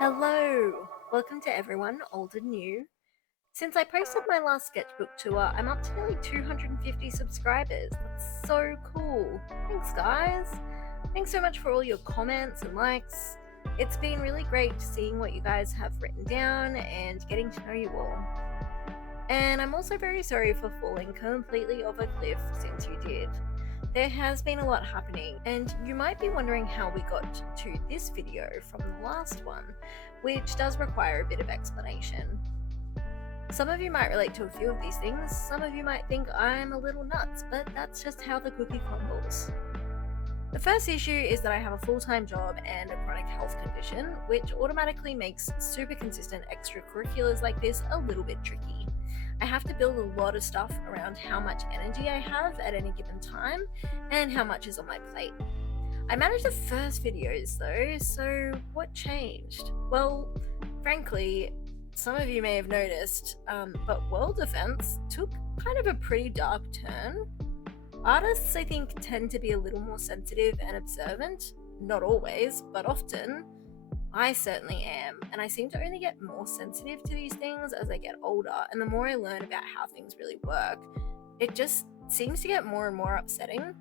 Hello! Welcome to everyone, old and new. Since I posted my last sketchbook tour, I'm up to nearly 250 subscribers. That's so cool. Thanks, guys. Thanks so much for all your comments and likes. It's been really great seeing what you guys have written down and getting to know you all. And I'm also very sorry for falling completely off a cliff since you did. There has been a lot happening, and you might be wondering how we got to this video from the last one, which does require a bit of explanation. Some of you might relate to a few of these things, some of you might think I'm a little nuts, but that's just how the cookie crumbles. The first issue is that I have a full-time job and a chronic health condition, which automatically makes super consistent extracurriculars like this a little bit tricky. I have to build a lot of stuff around how much energy I have at any given time and how much is on my plate. I managed the first videos though, so what changed? Well, frankly, some of you may have noticed, but world events took kind of a pretty dark turn. Artists, I think, tend to be a little more sensitive and observant, not always, but often. I certainly am, and I seem to only get more sensitive to these things as I get older, and the more I learn about how things really work, it just seems to get more and more upsetting.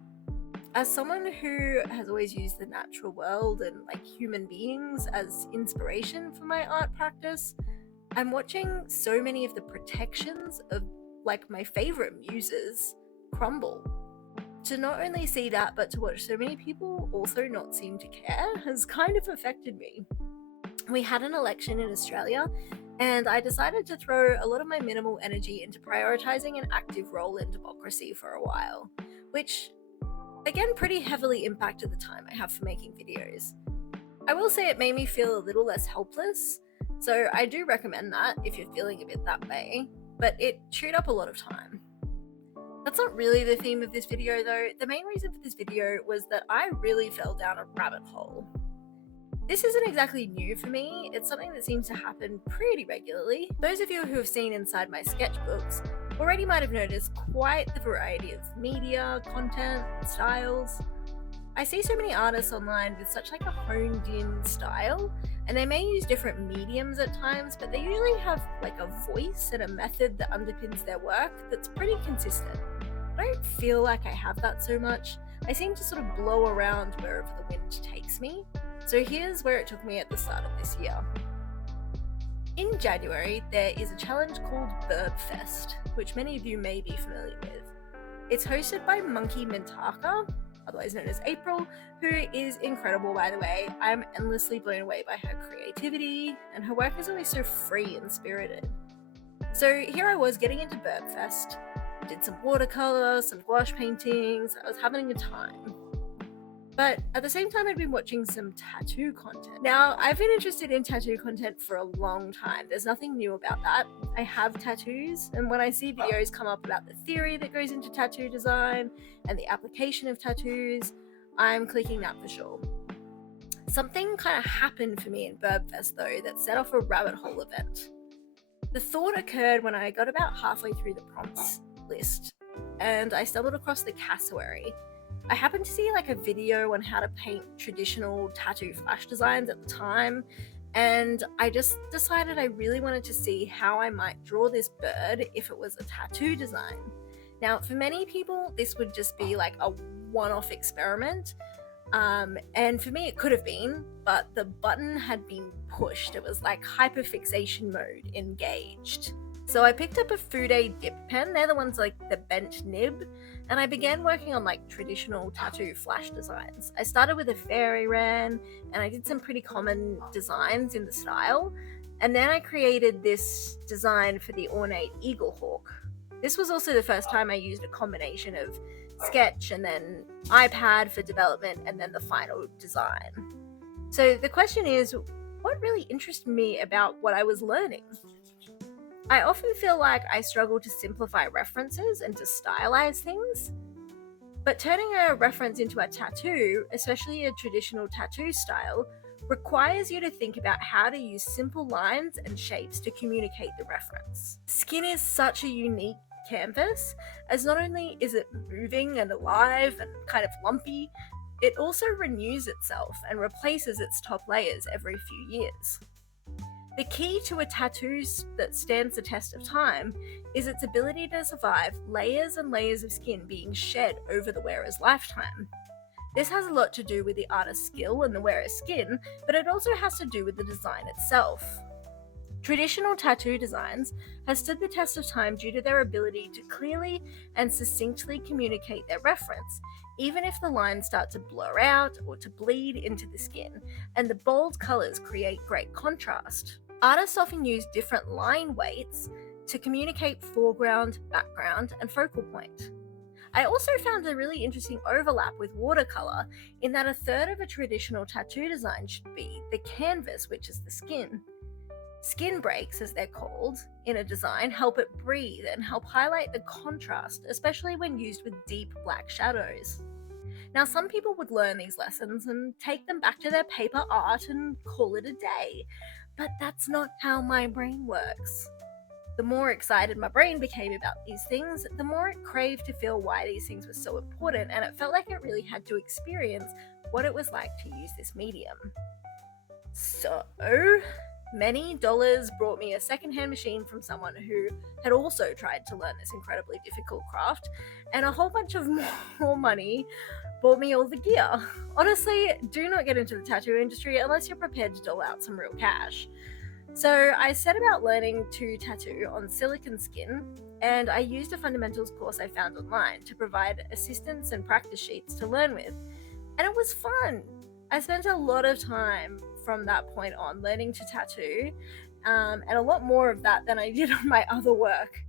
As someone who has always used the natural world and human beings as inspiration for my art practice, I'm watching so many of the protections of my favorite muses crumble. To not only see that, but to watch so many people also not seem to care has kind of affected me. We had an election in Australia, and I decided to throw a lot of my minimal energy into prioritizing an active role in democracy for a while, which again pretty heavily impacted the time I have for making videos. I will say it made me feel a little less helpless, so I do recommend that if you're feeling a bit that way, but it chewed up a lot of time. That's not really the theme of this video though. The main reason for this video was that I really fell down a rabbit hole. This isn't exactly new for me, it's something that seems to happen pretty regularly. Those of you who have seen inside my sketchbooks already might have noticed quite the variety of media, content, and styles. I see so many artists online with such a honed in style, and they may use different mediums at times, but they usually have a voice and a method that underpins their work that's pretty consistent. I don't feel like I have that so much. I seem to sort of blow around wherever the wind takes me. So here's where it took me at the start of this year. In January, there is a challenge called Birbfest, which many of you may be familiar with. It's hosted by monkey Mintaka, otherwise known as April, who is incredible, by the way. I'm endlessly blown away by her creativity, and her work is always so free and spirited. So here I was getting into Birbfest, did some watercolour, some gouache paintings, I was having a time. But at the same time, I'd been watching some tattoo content. Now, I've been interested in tattoo content for a long time. There's nothing new about that. I have tattoos, and when I see videos come up about the theory that goes into tattoo design and the application of tattoos, I'm clicking that for sure. Something kind of happened for me in Birbfest though that set off a rabbit hole event. The thought occurred when I got about halfway through the prompts list, and I stumbled across the cassowary. I happened to see a video on how to paint traditional tattoo flash designs at the time, and I just decided I really wanted to see how I might draw this bird if it was a tattoo design. Now, for many people, this would just be a one-off experiment, and for me it could have been, but the button had been pushed. It was hyperfixation mode engaged. So I picked up a Fude dip pen, they're the ones the bent nib, and I began working on traditional tattoo flash designs. I started with a fairy wren, and I did some pretty common designs in the style, and then I created this design for the ornate eagle hawk. This was also the first time I used a combination of sketch and then iPad for development and then the final design. So the question is, what really interested me about what I was learning? I often feel like I struggle to simplify references and to stylize things, but turning a reference into a tattoo, especially a traditional tattoo style, requires you to think about how to use simple lines and shapes to communicate the reference. Skin is such a unique canvas, as not only is it moving and alive and kind of lumpy, it also renews itself and replaces its top layers every few years. The key to a tattoo that stands the test of time is its ability to survive layers and layers of skin being shed over the wearer's lifetime. This has a lot to do with the artist's skill and the wearer's skin, but it also has to do with the design itself. Traditional tattoo designs have stood the test of time due to their ability to clearly and succinctly communicate their reference, even if the lines start to blur out or to bleed into the skin, and the bold colours create great contrast. Artists often use different line weights to communicate foreground, background, and focal point. I also found a really interesting overlap with watercolour in that a third of a traditional tattoo design should be the canvas, which is the skin. Skin breaks, as they're called, in a design help it breathe and help highlight the contrast, especially when used with deep black shadows. Now, some people would learn these lessons and take them back to their paper art and call it a day, but that's not how my brain works. The more excited my brain became about these things, the more it craved to feel why these things were so important, and it felt like it really had to experience what it was like to use this medium. So, many dollars brought me a secondhand machine from someone who had also tried to learn this incredibly difficult craft, and a whole bunch of more money bought me all the gear. Honestly, do not get into the tattoo industry unless you're prepared to dole out some real cash. So I set about learning to tattoo on silicone skin, and I used a fundamentals course I found online to provide assistance and practice sheets to learn with, and it was fun. I spent a lot of time from that point on learning to tattoo, and a lot more of that than I did on my other work.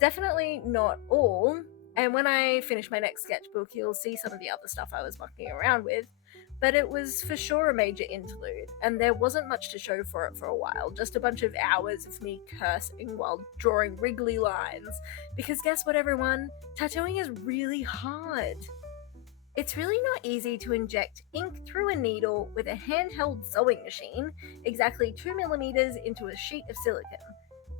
Definitely not all, and when I finish my next sketchbook, you'll see some of the other stuff I was mucking around with, but it was for sure a major interlude, and there wasn't much to show for it for a while, just a bunch of hours of me cursing while drawing wriggly lines, because guess what everyone, tattooing is really hard. It's really not easy to inject ink through a needle with a handheld sewing machine, exactly 2mm into a sheet of silicone.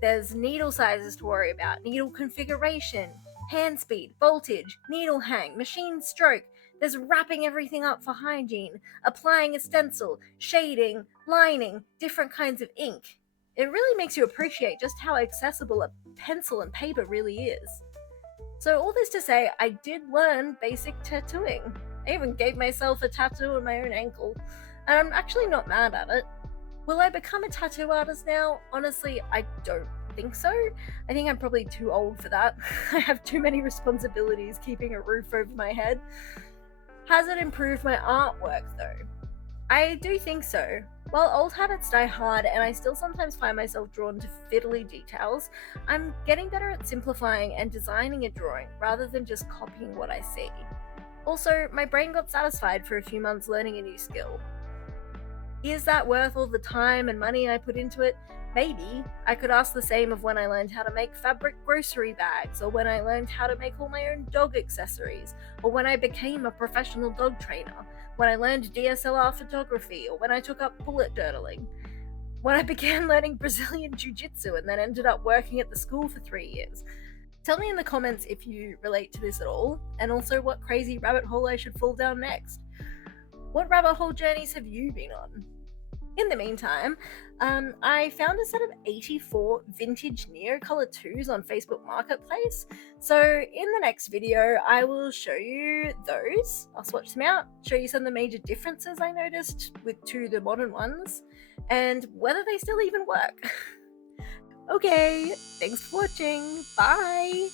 There's needle sizes to worry about, needle configuration, hand speed, voltage, needle hang, machine stroke. There's wrapping everything up for hygiene, applying a stencil, shading, lining, different kinds of ink. It really makes you appreciate just how accessible a pencil and paper really is. So all this to say, I did learn basic tattooing. I even gave myself a tattoo on my own ankle, and I'm actually not mad at it. Will I become a tattoo artist now? Honestly, I don't think so. I think I'm probably too old for that. I have too many responsibilities keeping a roof over my head. Has it improved my artwork though? I do think so. While old habits die hard and I still sometimes find myself drawn to fiddly details, I'm getting better at simplifying and designing a drawing rather than just copying what I see. Also, my brain got satisfied for a few months learning a new skill. Is that worth all the time and money I put into it? Maybe. I could ask the same of when I learned how to make fabric grocery bags, or when I learned how to make all my own dog accessories, or when I became a professional dog trainer, when I learned DSLR photography, or when I took up bullet journaling, when I began learning Brazilian Jiu-Jitsu and then ended up working at the school for 3 years. Tell me in the comments if you relate to this at all, and also what crazy rabbit hole I should fall down next. What rabbit hole journeys have you been on? In the meantime, I found a set of 84 vintage Neocolor 2s on Facebook Marketplace. So in the next video, I will show you those. I'll swatch them out, show you some of the major differences I noticed with the modern ones, and whether they still even work. Okay, thanks for watching. Bye!